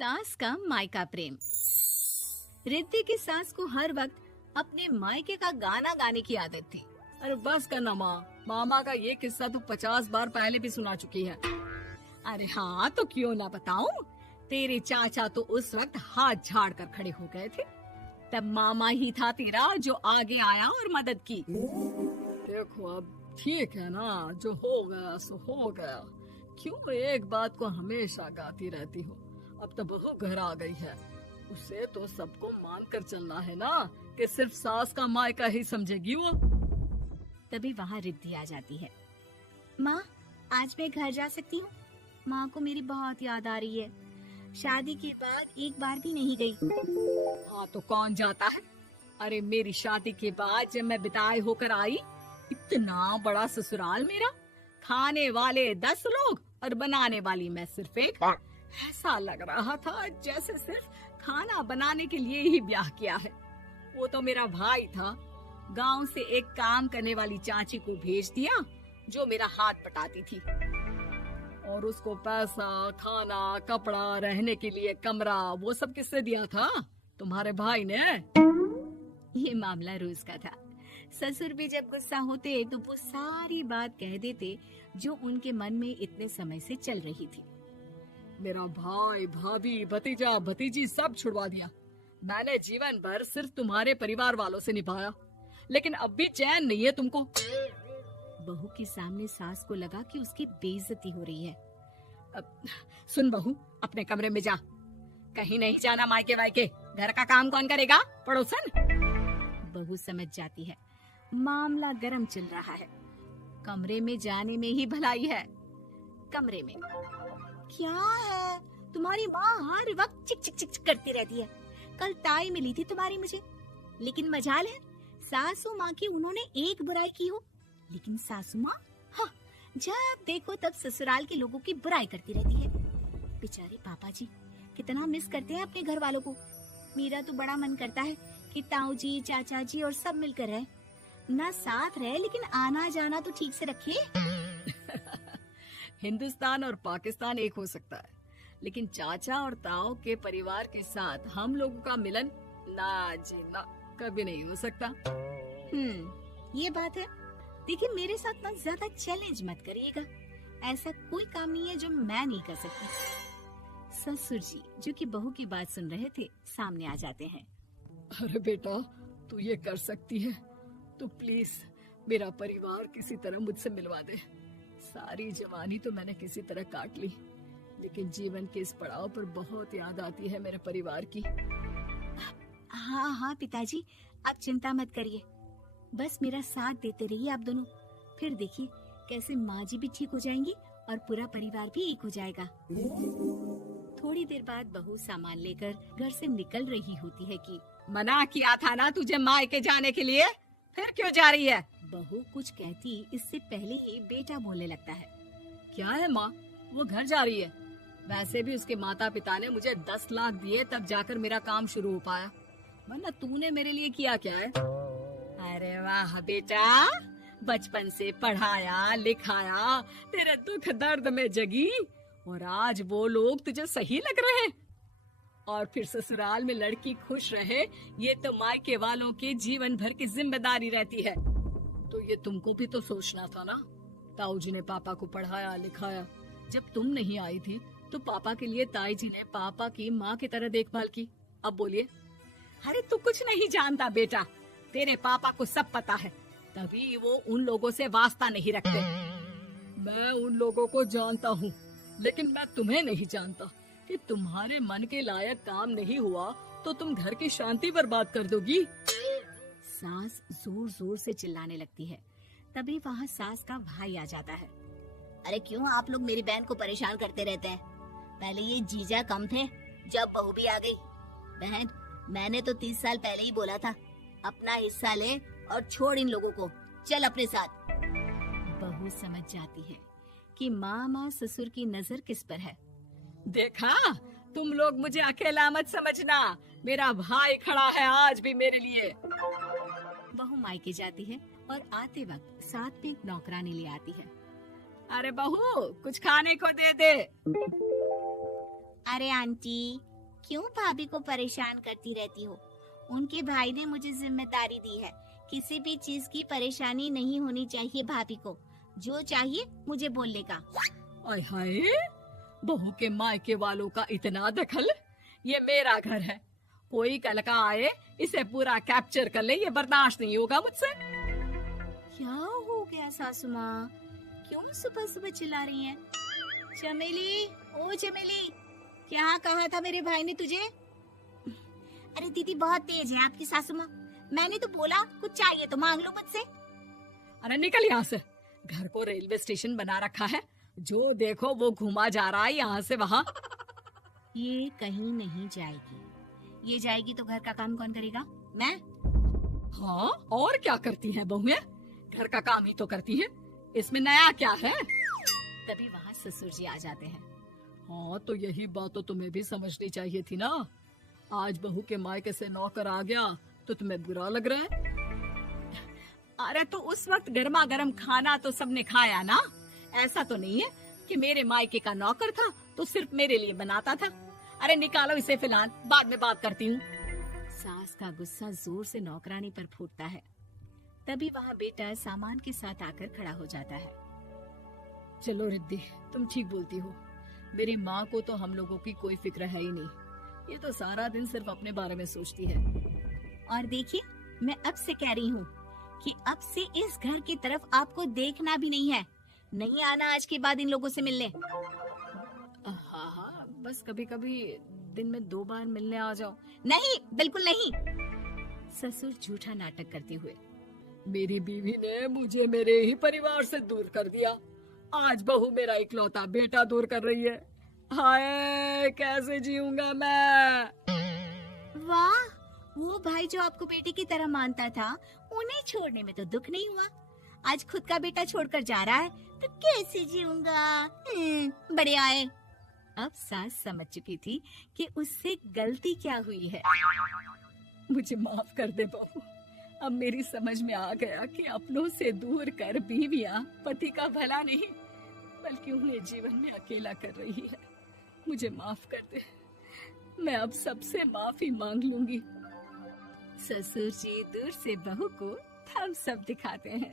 सास का मायका प्रेम। रिद्धि की सास को हर वक्त अपने मायके का गाना गाने की आदत थी। अरे बस करना माँ, मामा का ये किस्सा तो 50 बार पहले भी सुना चुकी है। अरे हाँ, तो क्यों ना बताऊं। तेरे चाचा तो उस वक्त हाथ झाड़ कर खड़े हो गए थे। तब मामा ही था तेरा जो आगे आया और मदद की। देखो अब ठीक है ना, जो हो गया सो हो गया। क्यों एक बात को हमेशा गाती रहती हो। अब तो बहू घर आ गई है, उसे तो सबको मान कर चलना है ना, कि सिर्फ सास का मायका ही समझेगी वो। तभी वहाँ रिद्धि आ जाती है। माँ, आज मैं घर जा सकती हूँ? माँ को मेरी बहुत याद आ रही है। शादी के बाद एक बार भी नहीं गई। हाँ तो कौन जाता है। अरे मेरी शादी के बाद जब मैं विदाई होकर आई, इतना बड़ा ससुराल मेरा, खाने वाले 10 लोग और बनाने वाली मैं सिर्फ एक। ऐसा लग रहा था जैसे सिर्फ खाना बनाने के लिए ही ब्याह किया है। वो तो मेरा भाई था, गांव से एक काम करने वाली चाची को भेज दिया जो मेरा हाथ पटाती थी, और उसको पैसा, खाना, कपड़ा, रहने के लिए कमरा, वो सब किसने दिया था? तुम्हारे भाई ने। ये मामला रोज का था। ससुर भी जब गुस्सा होते तो वो सारी बात कह देते जो उनके मन में इतने समय से चल रही थी। मेरा भाई, भाभी, भतीजा, भतीजी सब छुड़वा दिया। मैंने जीवन भर सिर्फ तुम्हारे परिवार वालों से निभाया, लेकिन अब भी चैन नहीं है तुमको। बहू के सामने सास को लगा कि उसकी बेइज्जती हो रही है। अब सुन बहू, अपने कमरे में जा, कहीं नहीं जाना मायके वायके। घर का काम कौन करेगा? पड़ोसन। बहू समझ जाती है मामला गर्म चल रहा है। कमरे में जाने में ही भलाई है। कमरे में क्या है? तुम्हारी माँ हर वक्त चिक चिक चिक करती रहती है। कल ताई मिली थी तुम्हारी मुझे, लेकिन मजाल है सासू माँ की उन्होंने एक बुराई की हो, लेकिन सासू माँ हाँ, जब देखो तब ससुराल के लोगों की बुराई करती रहती है। बेचारे पापा जी कितना मिस करते हैं अपने घर वालों को। मेरा तो बड़ा मन करता है कि ताऊ जी, चाचा जी और सब मिलकर रहे, ना साथ रहे लेकिन आना जाना तो ठीक से रखे। हिंदुस्तान और पाकिस्तान एक हो सकता है, लेकिन चाचा और ताऊ के परिवार के साथ हम लोगों का मिलन ना जी ना, कभी नहीं हो सकता। ये बात है। देखिए, मेरे साथ ना ज्यादा चैलेंज मत करिएगा। ऐसा कोई काम नहीं है जो मैं नहीं कर सकती। ससुर जी जो कि बहू की बात सुन रहे थे, सामने आ जाते हैं। अरे बेटा, तू ये कर सकती है तो प्लीज मेरा परिवार किसी तरह मुझसे मिलवा दे। सारी जवानी तो मैंने किसी तरह काट ली, लेकिन जीवन के इस पड़ाव पर बहुत याद आती है मेरे परिवार की। हाँ हाँ पिताजी, आप चिंता मत करिए, बस मेरा साथ देते रहिए आप दोनों। फिर देखिए कैसे माँ जी भी ठीक हो जाएंगी और पूरा परिवार भी एक हो जाएगा। थोड़ी देर बाद बहू सामान लेकर घर से निकल रही होती है कि मना किया था ना तुझे मायके जाने के लिए, फिर क्यों जा रही है? बहू कुछ कहती इससे पहले ही बेटा बोलने लगता है। क्या है माँ, वो घर जा रही है। वैसे भी उसके माता पिता ने मुझे 10 लाख दिए तब जाकर मेरा काम शुरू हो पाया, वरना तूने मेरे लिए किया क्या है? अरे वाह बेटा, बचपन से पढ़ाया लिखाया, तेरे दुख दर्द में जगी, और आज वो लोग तुझे सही लग रहे हैं। और फिर ससुराल में लड़की खुश रहे, ये तो मायके वालों की जीवन भर की जिम्मेदारी रहती है। तो ये तुमको भी तो सोचना था ना। ताऊ जी ने पापा को पढ़ाया लिखाया, जब तुम नहीं आई थी तो पापा के लिए ताई जी ने पापा की माँ की तरह देखभाल की। अब बोलिए। अरे तू कुछ नहीं जानता बेटा, तेरे पापा को सब पता है, तभी वो उन लोगों से वास्ता नहीं रखते। मैं उन लोगों को जानता हूँ, लेकिन मैं तुम्हें नहीं जानता कि तुम्हारे मन के लायक काम नहीं हुआ तो तुम घर की शांति बर्बाद कर दोगी। सास जोर जोर से चिल्लाने लगती है। तभी वहाँ सास का भाई आ जाता है। अरे क्यों आप लोग मेरी बहन को परेशान करते रहते हैं? पहले ये जीजा कम थे, जब बहू भी आ गई। बहन, मैंने तो 30 साल पहले ही बोला था, अपना हिस्सा ले और छोड़ इन लोगों को, चल अपने साथ। बहू समझ जाती है कि मामा ससुर की नजर किस पर है। देखा, तुम लोग मुझे अकेला मत समझना, मेरा भाई खड़ा है आज भी मेरे लिए। बहू मायके जाती है और आते वक्त साथ में एक नौकरानी ले आती है। अरे बहू, कुछ खाने को दे दे। अरे आंटी, क्यों भाभी को परेशान करती रहती हो? उनके भाई ने मुझे जिम्मेदारी दी है। किसी भी चीज की परेशानी नहीं होनी चाहिए भाभी को। जो चाहिए मुझे बोलने का। आय हाय, बहू के मायके वालों का इतना दखल। ये मेरा घर है, कोई कल का आए इसे पूरा कैप्चर कर ले, ये बर्दाश्त नहीं होगा मुझसे। क्या हो गया सासू माँ? क्यों सुबह सुबह चिल्ला रही हैं? चमेली, ओ चमेली, क्या कहा था मेरे भाई ने तुझे? अरे दीदी बहुत तेज है आपकी सासू माँ। मैंने तो बोला कुछ चाहिए तो मांग लो मुझसे। अरे निकल यहाँ से, घर को रेलवे स्टेशन बना रखा है, जो देखो वो घुमा जा रहा है यहाँ से वहाँ। ये कहीं नहीं जाएगी। ये जाएगी तो घर का काम कौन करेगा? मैं। हाँ, और क्या करती है बहुएं? घर का काम ही तो करती है, इसमें नया क्या है? तभी वहाँ ससुर जी आ जाते हैं। हाँ, तो यही बात तो तुम्हें भी समझनी चाहिए थी ना। आज बहू के मायके से नौकर आ गया तो तुम्हें बुरा लग रहा है? अरे तो उस वक्त गर्मा गर्म खाना तो सबने खाया ना। ऐसा तो नहीं है कि मेरे मायके का नौकर था तो सिर्फ मेरे लिए बनाता था। अरे निकालो इसे, फिलहाल बाद में बात करती हूँ। सास का गुस्सा जोर से नौकरानी पर फूटता है। तभी वहाँ बेटा सामान के साथ आकर खड़ा हो जाता है। चलो रिद्धि, तुम ठीक बोलती हो। मेरी माँ को तो हम लोगों की कोई फिक्र है ही नहीं, ये तो सारा दिन सिर्फ अपने बारे में सोचती है। और देखिए, मैं अब से कह रही हूँ कि अब से इस घर की तरफ आपको देखना भी नहीं है। नहीं आना आज के बाद इन लोगों से मिलने। हाँ हाँ, बस कभी कभी दिन में 2 बार मिलने आ जाओ। नहीं, बिल्कुल नहीं। ससुर झूठा नाटक करते हुए। मेरी बीवी ने मुझे मेरे ही परिवार से दूर कर दिया, आज बहू मेरा इकलौता बेटा दूर कर रही है। हाय, कैसे जीऊंगा मैं? वाह, वो भाई जो आपको बेटे की तरह मानता था, उन्हें छोड़ने में तो दुख नहीं हुआ। आज खुद का बेटा छोड़कर जा रहा है तो कैसे जीऊंगा? बड़े आए। अब सास समझ चुकी थी कि उससे गलती क्या हुई है। मुझे माफ कर दे बहू, अब मेरी समझ में आ गया कि अपनों से दूर कर बीवियां पति का भला नहीं बल्कि उन्हें जीवन में अकेला कर रही है। मुझे माफ कर दे, मैं अब सबसे माफी मांग लूंगी। ससुर जी दूर से बहू को थम्स अप दिखाते हैं।